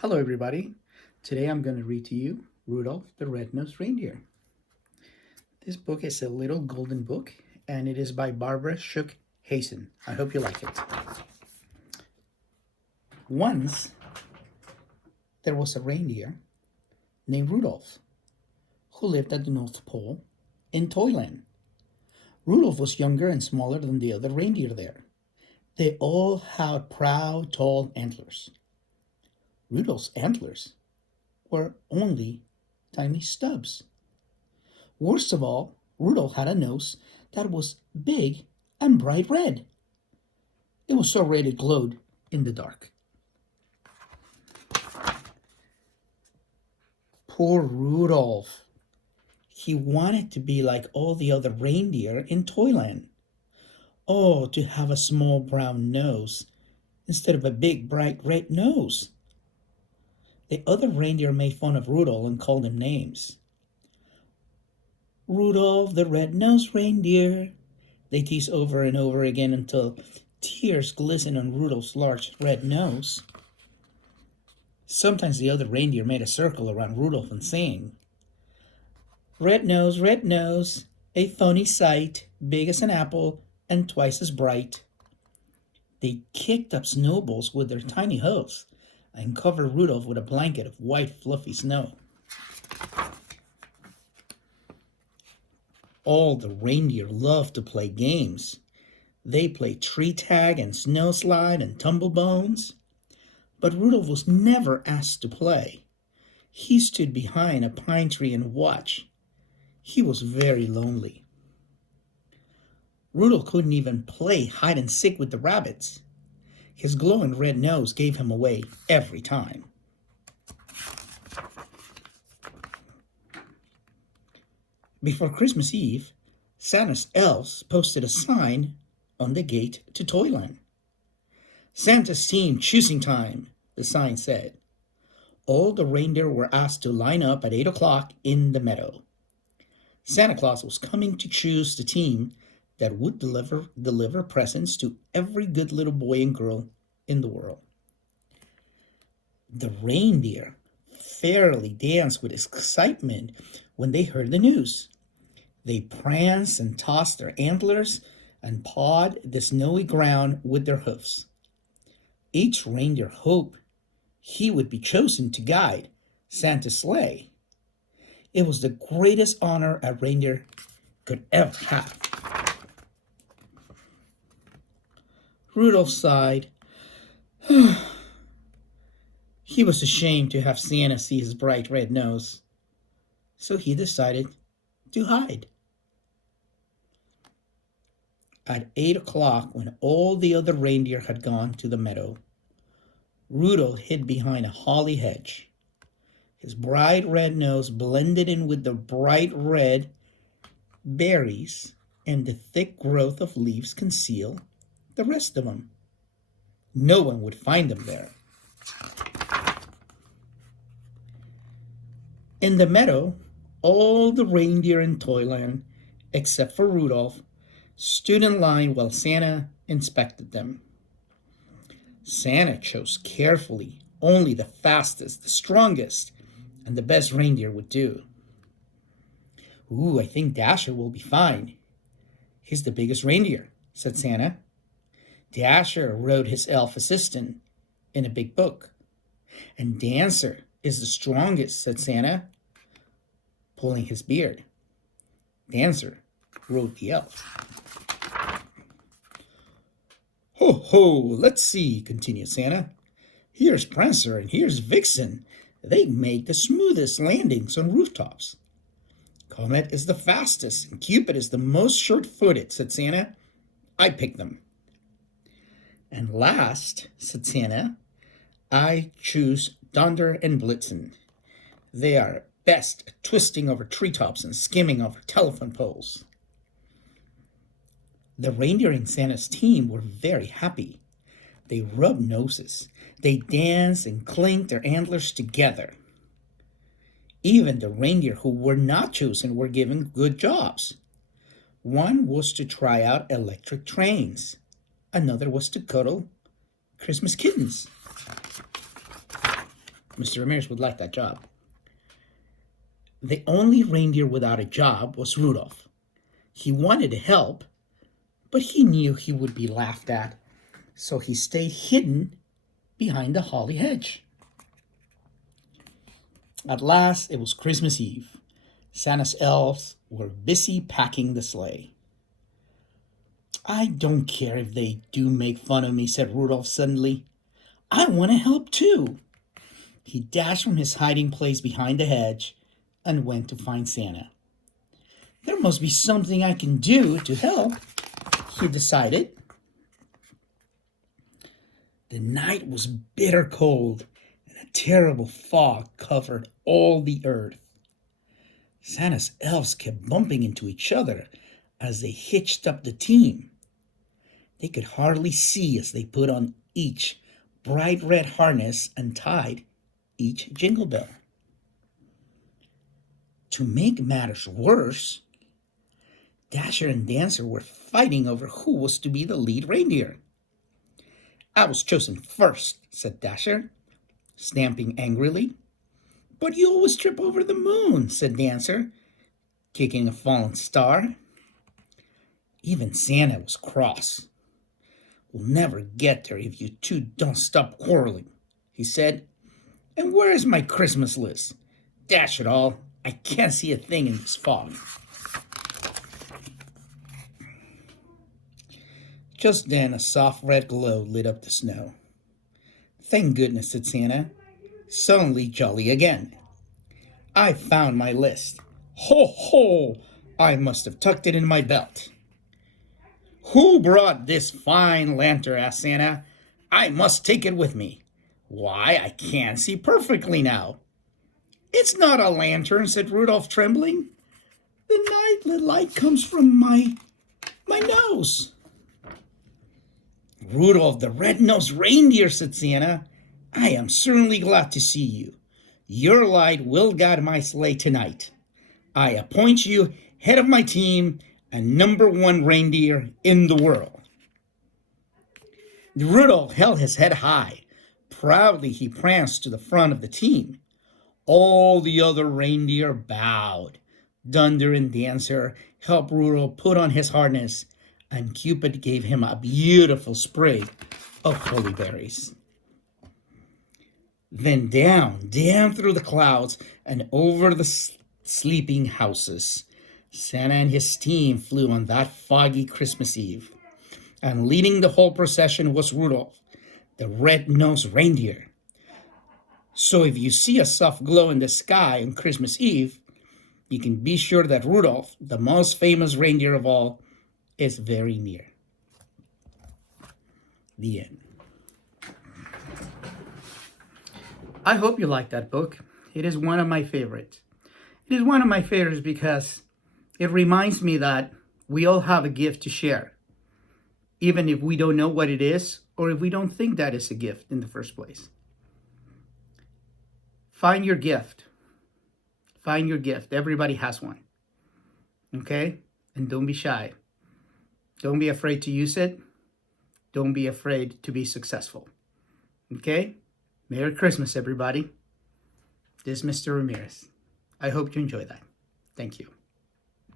Hello, everybody. Today I'm going to read to you Rudolph the Red-Nosed Reindeer. This book is a little golden book, and it is by Barbara Shook Hazen. I hope you like it. Once, there was a reindeer named Rudolph who lived at the North Pole in Toyland. Rudolph was younger and smaller than the other reindeer there. They all had proud, tall antlers. Rudolph's antlers were only tiny stubs. Worst of all, Rudolph had a nose that was big and bright red. It was so red it glowed in the dark. Poor Rudolph. He wanted to be like all the other reindeer in Toyland. Oh, to have a small brown nose instead of a big bright red nose. The other reindeer made fun of Rudolph and called him names. Rudolph the red-nosed reindeer. They teased over and over again until tears glistened on Rudolph's large red nose. Sometimes the other reindeer made a circle around Rudolph and sang, red nose, a phony sight, big as an apple and twice as bright. They kicked up snowballs with their tiny hooves and covered Rudolph with a blanket of white fluffy snow. All the reindeer loved to play games. They played tree tag and snow slide and tumble bones. But Rudolph was never asked to play. He stood behind a pine tree and watched. He was very lonely. Rudolph couldn't even play hide and seek with the rabbits. His glowing red nose gave him away every time. Before Christmas Eve, Santa's elves posted a sign on the gate to Toyland. Santa's team choosing time, the sign said. All the reindeer were asked to line up at 8 o'clock in the meadow. Santa Claus was coming to choose the team that would deliver presents to every good little boy and girl in the world. The reindeer fairly danced with excitement when they heard the news. They pranced and tossed their antlers and pawed the snowy ground with their hoofs. Each reindeer hoped he would be chosen to guide Santa's sleigh. It was the greatest honor a reindeer could ever have. Rudolph sighed. He was ashamed to have Santa see his bright red nose, so he decided to hide. At 8 o'clock, when all the other reindeer had gone to the meadow, Rudolph hid behind a holly hedge. His bright red nose blended in with the bright red berries, and the thick growth of leaves concealed the rest of them. No one would find them there. In the meadow, all the reindeer in Toyland, except for Rudolph, stood in line while Santa inspected them. Santa chose carefully. Only the fastest, the strongest, and the best reindeer would do. Ooh, I think Dasher will be fine. He's the biggest reindeer, said Santa. Dasher wrote his elf assistant in a big book. And Dancer is the strongest, said Santa, pulling his beard. Dancer wrote the elf. Ho, ho, let's see, continued Santa. Here's Prancer and here's Vixen. They make the smoothest landings on rooftops. Comet is the fastest and Cupid is the most short-footed, said Santa. I picked them. And last, said Santa, I choose Donder and Blitzen. They are best at twisting over treetops and skimming over telephone poles. The reindeer in Santa's team were very happy. They rubbed noses. They danced and clinked their antlers together. Even the reindeer who were not chosen were given good jobs. One was to try out electric trains. Another was to cuddle Christmas kittens. Mr. Ramirez would like that job. The only reindeer without a job was Rudolph. He wanted to help, but he knew he would be laughed at, so he stayed hidden behind the holly hedge. At last, it was Christmas Eve. Santa's elves were busy packing the sleigh. I don't care if they do make fun of me, said Rudolph suddenly. I want to help too. He dashed from his hiding place behind the hedge and went to find Santa. There must be something I can do to help, he decided. The night was bitter cold, and a terrible fog covered all the earth. Santa's elves kept bumping into each other as they hitched up the team. They could hardly see as they put on each bright red harness and tied each jingle bell. To make matters worse, Dasher and Dancer were fighting over who was to be the lead reindeer. I was chosen first, said Dasher, stamping angrily. But you always trip over the moon, said Dancer, kicking a fallen star. Even Santa was cross. We'll never get there if you two don't stop quarreling, he said. And where is my Christmas list? Dash it all, I can't see a thing in this fog. Just then a soft red glow lit up the snow. Thank goodness, said Santa, suddenly jolly again. I found my list. Ho, ho! I must have tucked it in my belt. Who brought this fine lantern? Asked Santa. I must take it with me. Why, I can't see perfectly now. It's not a lantern, said Rudolph, trembling. The light comes from my nose. Rudolph the red-nosed reindeer, said Santa. I am certainly glad to see you. Your light will guide my sleigh tonight. I appoint you head of my team and number one reindeer in the world. Rudolph held his head high. Proudly he pranced to the front of the team. All the other reindeer bowed. Dunder and Dancer helped Rudolph put on his harness, and Cupid gave him a beautiful spray of holly berries. Then down through the clouds and over the sleeping houses, Santa and his team flew on that foggy Christmas Eve. And leading the whole procession was Rudolph, the red-nosed reindeer. So if you see a soft glow in the sky on Christmas Eve, you can be sure that Rudolph, the most famous reindeer of all, is very near. The end. I hope you like that book. It is one of my favorites. It is one of my favorites because it reminds me that we all have a gift to share, even if we don't know what it is or if we don't think that is a gift in the first place. Find your gift. Find your gift. Everybody has one. Okay? And don't be shy. Don't be afraid to use it. Don't be afraid to be successful. Okay? Merry Christmas, everybody. This is Mr. Ramirez. I hope you enjoy that. Thank you.